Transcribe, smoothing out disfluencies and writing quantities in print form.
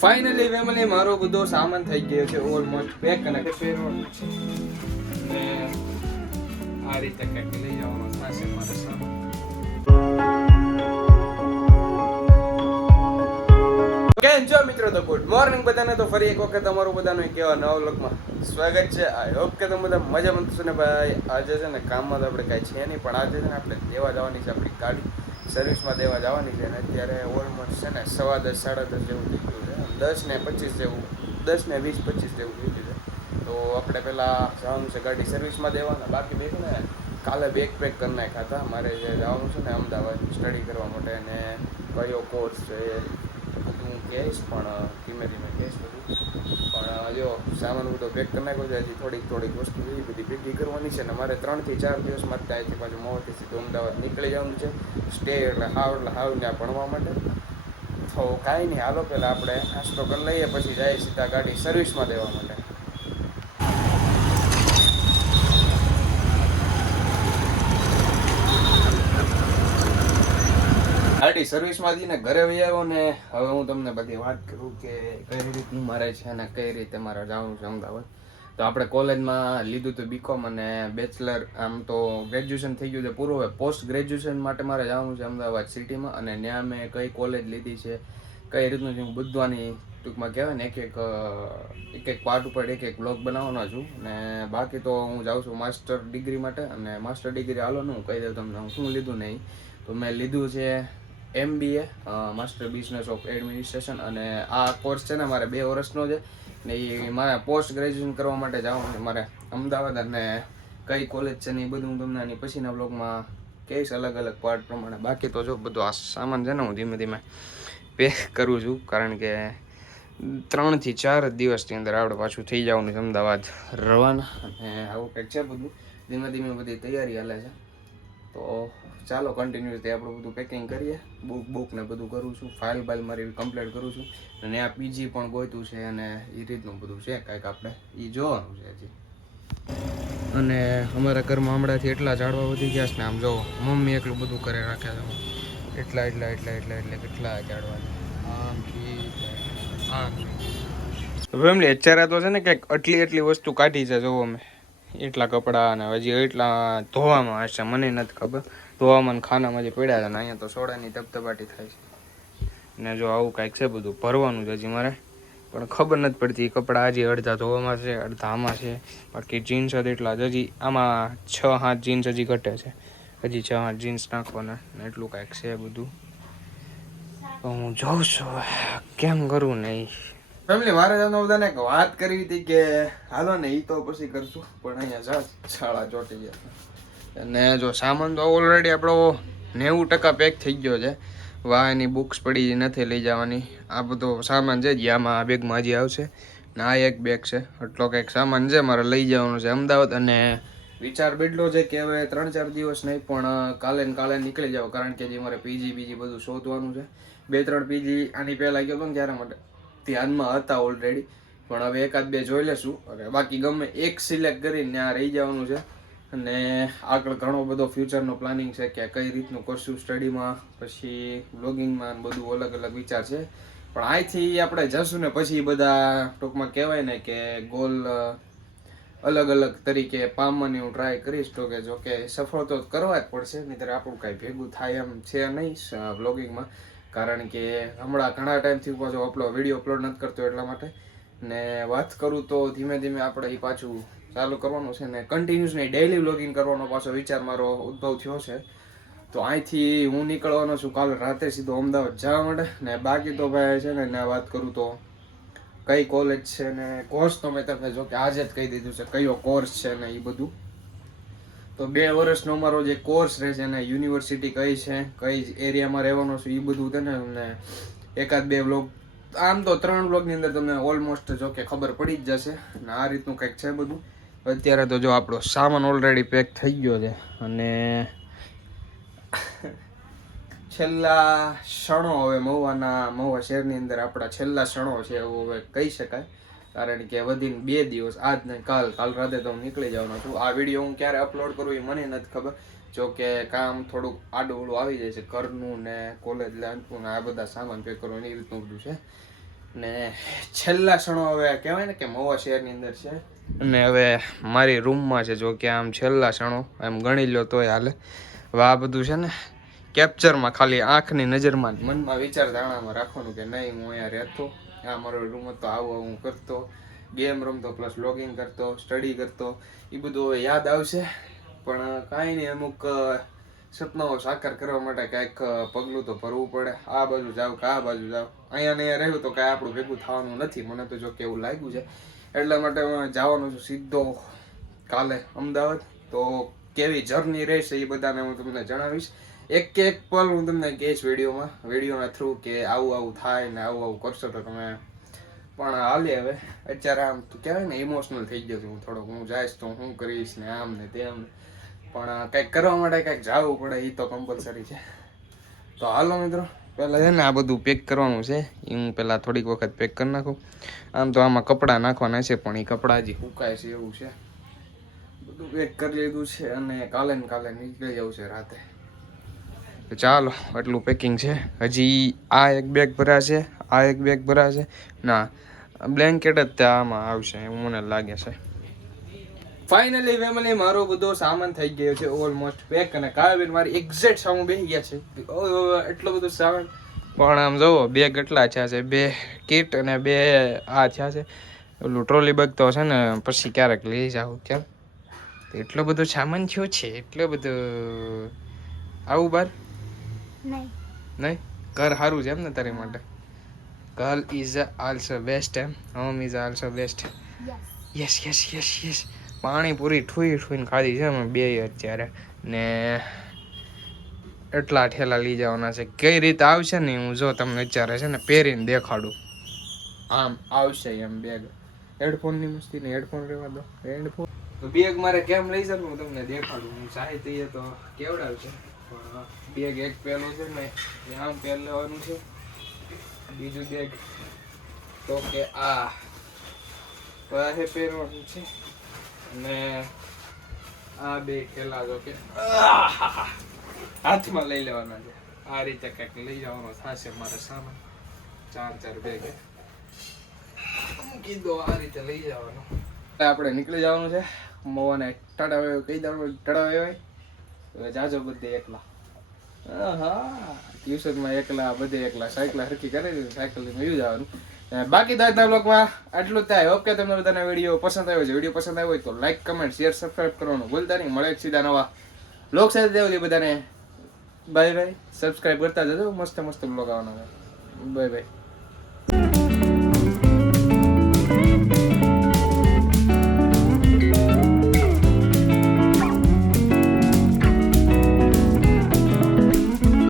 Finally family મારો બધો સામાન થઈ ગયો છે ઓલમોસ્ટ પેક અને ફેરવાનો છે ને આ રીતે કંઈક લઈ જવાનો થશે મારે સામાન. કેમ છો મિત્રો? તો ગુડ મોર્નિંગ બધાને. તો ફરી એક વખત તમારું બધાનું એક એવા નવા વ્લોગમાં સ્વાગત છે. આઈ હોપ કે તમે બધા મજામાં થશો ને ભાઈ. આજે છે ને કામમાં તો આપણે કાંઈ છે નહીં, પણ આજે છે ને આપણે દેવા જવાની છે આપણી ગાડી સર્વિસમાં દેવા જવાની છે. અને અત્યારે ઓલમોસ્ટ છે ને 10:15 10:30 જેવું થઈ ગયું છે. 10:25 જેવું 10:20-25 જેવું થઈ ગયું છે. તો આપણે પહેલાં જવાનું છે ગાડી સર્વિસમાં દેવાના. બાકી બે છે ને કાલે બેગ પેક કરી નાખ્યા હતા. મારે જે જવાનું છે ને અમદાવાદ સ્ટડી કરવા માટે, અને કયો કોર્સ છે બધું હું કહીશ, પણ ધીમે ધીમે કહીશ બધું. પણ જો સામાન બધો પેક કરી નાખ્યો છે. હજી થોડીક વસ્તુ એવી બધી ભેગી કરવાની છે. ને મારે 3 થી 4 દિવસમાં ત્યાંથી પાછું મોવાથી સીધું અમદાવાદ નીકળી જવાનું છે. સ્ટે એટલે હાવ ત્યાં ભણવા માટે. તો કાંઈ નહીં, હાલો પહેલાં આપણે નાસ્તો કરી લઈએ, પછી જઈએ સીધા ગાડી સર્વિસમાં દેવા માટે. ગાડી સર્વિસમાં દઈને ઘરે વહી આવ્યો ને હવે હું તમને બધી વાત કરું કે કઈ રીતનું મારે છે અને કઈ રીતે મારે જવાનું છે અમદાવાદ. તો આપણે કોલેજમાં લીધું હતું બીકોમ અને બેચલર, આમ તો ગ્રેજ્યુએશન થઈ ગયું છે પૂરું. હવે પોસ્ટ ગ્રેજ્યુએશન માટે મારે જવાનું છે અમદાવાદ સિટીમાં, અને ત્યાં મેં કઈ કોલેજ લીધી છે, કઈ રીતનું છે, હું બધવાની ટૂંકમાં કહેવાય ને એક પાર્ટ ઉપર એક બ્લોગ બનાવવાનો છું. ને બાકી તો હું જાઉં છું માસ્ટર ડિગ્રી માટે, અને માસ્ટર ડિગ્રી હાલો ને હું કહી દઉં તમને હું શું લીધું નહીં. તો મેં લીધું છે MBA, master business of administration, અને આ કોર્સ છે ને મારે 2 વર્ષનો છે. ને એ મારે પોસ્ટ ગ્રેજ્યુએશન કરવા માટે જવાનું છે મારે અમદાવાદ, અને કઈ કોલેજ છે ને એ બધું હું તમને આની પછીના બ્લોગમાં કહીશ અલગ અલગ પાર્ટ પ્રમાણે. બાકી તો જો બધું આ સામાન છે ને હું ધીમે ધીમે પેક કરું છું, કારણ કે 3 થી 4 દિવસની અંદર આપણે પાછું થઈ જવાનું છે અમદાવાદ રવાના. અને આવું કંઈક છે બધું, ધીમે ધીમે બધી તૈયારી હાલે છે. તો ચાલો કન્ટિન્યુઅસલી આપણું બધું પેકિંગ કરીએ. બુક ને બધું કરું છું, ફાઇલ મારી કમ્પ્લીટ કરું છું, અને આ પીજી પણ ગોઈતું છે, અને એ રીતનું બધું છે કાંઈક આપણે એ જોવાનું છે હજી. અને અમારા ઘરમાં હમણાંથી એટલા ઝાડવા વધી ગયા છે ને, આમ જો મમ્મી એટલું બધું કરે રાખ્યા છે. એટલા કેટલા ઝાડવા ફેમિલી. અત્યારે તો છે ને કંઈક એટલી વસ્તુ કાઢી છે જોવો મેં, એટલા કપડાં, અને હજી એટલા ધોવામાં હશે, મને નથી ખબર. ધોવામાં ખાનામાં જે પડ્યા હતા ને અહીંયા તો સોડાની ધબધબાટી થાય છે. ને જો આવું કાંઈક છે બધું ભરવાનું છે હજી મારે, પણ ખબર નથી પડતી. કપડાં હજી અડધા ધોવામાં છે, અડધા આમાં છે. બાકી જીન્સ હતા એટલા જ, હજી આમાં 6-7 જીન્સ હજી ઘટે છે. હજી 6-7 જીન્સ નાખવાના ને એટલું કાંઈક છે બધું. તો હું જોઉં છું કેમ કરું ને એ. ફેમિલી મારે તમને બધાને એક વાત કરવી હતી કે હાલો ને એ તો પછી કરશું, પણ અહીંયા શાળા ચોટી ગયા. અને જો સામાન તો ઓલરેડી આપણો 90% પેક થઈ ગયો છે. વાહની બુક્સ પડી નથી લઈ જવાની. આ બધો સામાન છે જે આમાં આ બેગમાં હજી આવશે. ને આ એક બેગ છે, એટલો કંઈક સામાન છે મારે લઈ જવાનું છે અમદાવાદ. અને વિચાર બેઠલો છે કે હવે 3-4 દિવસ નહીં, પણ કાલે નીકળી જાવ, કારણ કે જે મારે પીજી બધું શોધવાનું છે. 2-3 પીજી આની પહેલાં ગયો હતો ને ત્યારે માટે ધ્યાનમાં હતા ઓલરેડી, પણ હવે 1-2 જોઈ લેશું, અને બાકી ગમે એક સિલેક્ટ કરીને ત્યાં રહી જવાનું છે. અને આગળ ઘણો બધો ફ્યુચરનો પ્લાનિંગ છે કે કઈ રીતનું કરશું સ્ટડીમાં, પછી બ્લોગિંગમાં, બધું અલગ વિચાર છે. પણ અહીંથી આપણે જશું ને પછી બધા ટૂંકમાં કહેવાય ને કે ગોલ અલગ તરીકે પામવાની હું ટ્રાય કરીશ. તો કે જો કે સફળ તો કરવા જ પડશે, નહીંતર આપણું કાંઈ ભેગું થાય એમ છે નહીં બ્લોગિંગમાં, કારણ કે હમણાં ઘણા ટાઈમથી પાછો વિડીયો અપલોડ નથી કરતો એટલા માટે. ને વાત કરું તો ધીમે ધીમે આપણે એ પાછું ચાલુ કરવાનું છે, ને કન્ટિન્યુઅસ નહીં ડેઇલી વ્લોગિંગ કરવાનો પાછો વિચાર મારો ઉદ્ભવ થયો છે. તો અહીંથી હું નીકળવાનો છું કાલે રાતે સીધો અમદાવાદ જવા માટે. ને બાકી તો ભાઈ છે ને વાત કરું તો કઈ કોલેજ છે ને કોર્સ તો મેં તમને જો કે આજે જ કહી દીધું છે કયો કોર્સ છે ને એ બધું. તો 2 વર્ષનો અમારો જે કોર્સ રહેશે ને યુનિવર્સિટી કઈ છે, કઈ એરિયામાં રહેવાનો છે, એ બધું છે ને 1-2 વ્લોગ, આમ તો 3 વ્લોગની અંદર તમને ઓલમોસ્ટ જો કે ખબર પડી જ જશે. અને આ રીતનું કંઈક છે બધું. અત્યારે તો જો આપણો સામાન ઓલરેડી પેક થઈ ગયો છે, અને છેલ્લા ક્ષણો હવે મહુવા શહેરની અંદર આપણા છેલ્લા ક્ષણો છે એવું હવે કહી શકાય, કારણ કે વધીને 2 દિવસ, આજ ને કાલ રાતે તો હું નીકળી જવાનો છું. આ વિડીયો હું ક્યારે અપલોડ કરું એ મને નથી ખબર, જો કે કામ થોડુંક આડું આવી જાય છે ઘરનું, ને કોલેજ લંચનું, ને આ બધા સામાન પેક કરવાનું એ રીતનું બધું છે. ને છેલ્લા ક્ષણો હવે કહેવાય ને કે મહુવા શહેરની અંદર છે અને હવે મારી રૂમમાં છે. જો કે આમ છેલ્લા ક્ષણો એમ ગણી લો તોય હાલે. હવે આ બધું છે ને કેપ્ચરમાં ખાલી આંખની નજરમાં મનમાં વિચારધારણામાં રાખવાનું કે નહીં હું અહીંયા રહેતો, આ મારો રૂમ હતો, આવું હું કરતો, ગેમ રમતો પ્લસ લોગિંગ કરતો, સ્ટડી કરતો, એ બધું હવે યાદ આવશે. પણ કાંઈ નહીં, અમુક સપનાઓ સાકાર કરવા માટે કાંઈક પગલું તો ભરવું પડે. આ બાજુ જાવ કે આ બાજુ જાવ, અહીંયા ને અહીંયા રહ્યું તો કાંઈ આપણું ભેગું થવાનું નથી. મને તો જો કે એવું લાગ્યું છે, એટલા માટે હું જવાનું છું સીધો કાલે અમદાવાદ. તો કેવી જર્ની રહેશે એ બધાને હું તમને જણાવીશ. એક પલ હું તમને કહીશ વિડીયોના થ્રુ કે આવું આવું થાય ને આવું આવું કરશો તો તમે. પણ હાલે હવે અત્યારે આમ કહેવાય ને ઇમોશનલ થઈ ગયો છું હું થોડોક. હું જઈશ તો હું કરીશ ને આમ ને તેમ, પણ કંઈક કરવા માટે કંઈક જવું પડે, એ તો કમ્પલસરી છે. તો હાલો મિત્રો, પહેલાં છે ને આ બધું પેક કરવાનું છે. એ હું પહેલાં થોડીક વખત પેક કરી નાખું. આમ તો આમાં કપડાં નાખવાના છે પણ એ કપડાં હજી સુકાય છે એવું છે. બધું પેક કરી લીધું છે અને કાલે ને કાલે નીકળી જવું છે રાતે. તો ચાલો, આટલું પેકિંગ છે. હજી આ એક બેગ ભરા છે, આ એક બેગ ભરા છે. ના, બ્લેન્કેટ જ ત્યાં આમાં આવશે એવું મને લાગે છે. ફાઇનલી ફેમિલી મારો બધો સામાન થઈ ગયો છે ઓલમોસ્ટ પેક. અને કાવ્યબેન મારી એક્ઝેક્ટ સામે બેસી ગયા છે. એટલો બધો સામાન પણ આમ જુઓ બેગ એટલા થયા છે, 2 કીટ અને 2 આ થયા છે. ઓલું ટ્રોલી બેગ તો છે ને પછી ક્યારેક લઈ જાઉં. કેમ એટલો બધો સામાન થયો છે? એટલો બધો આવું બાર નહીં ઘર સારું છે એમ ને તારી માટે? ગર્લ ઇઝ આલ્સો બેસ્ટ એમ, home is also best. Yes yes yes yes. Panipuri ઠુઈને ખાધી છે અમે બે અત્યારે. ને એટલા ઠેલા લઈ જવાના છે. કઈ રીતે આવશે ને હું જો તમને અત્યારે છે ને પહેરીને દેખાડું. આમ આવશે એમ બેગ. હેડફોનની મસ્તી ને હેડફોન રહેવા દો. હેડફોન તો બેગ મારે કેમ લઈ શકું હું તમને દેખાડું. હું સાહિત્ય તો કેવડાવશે પણ બેગ એક પહેલું છે ને એ આમ પહેર લેવાનું છે. બીજું બેગ તો કે આ પાસે પહેરવાનું છે. અને આ 2 થેલા જો કે હાથમાં લઈ લેવાના છે. આ રીતે કંઈક લઈ જવાનો થશે મારે સામાન. 4 બેગ મૂકી દો, આ રીતે લઈ જવાનું. આપણે નીકળી જવાનું છે મવાને ટડાવે કઈ દેવાનું. ટડાવે હોય જાજો બધે એકલા. હા, ટ્યુશનમાં એકલા, બધે એકલા. સાયકલ હરખી કરી દીધી, સાયકલ લઈને વયું જવાનું. બાકી તો આજના બ્લોગમાં આટલું જ થાય. ઓકે, તમને બધાને વિડીયો પસંદ આવ્યો છે? વિડીયો પસંદ આવ્યો હોય તો લાઈક, કમેન્ટ, શેર, સબસ્ક્રાઈબ કરવાનું ભૂલતા નહીં. મળે સીધા નવા બ્લોગ સાથે. દેવું બધાને બાય બાય. સબસ્ક્રાઈબ કરતા જજો, મસ્ત મસ્ત બ્લોગ આવવાના. Bye bye.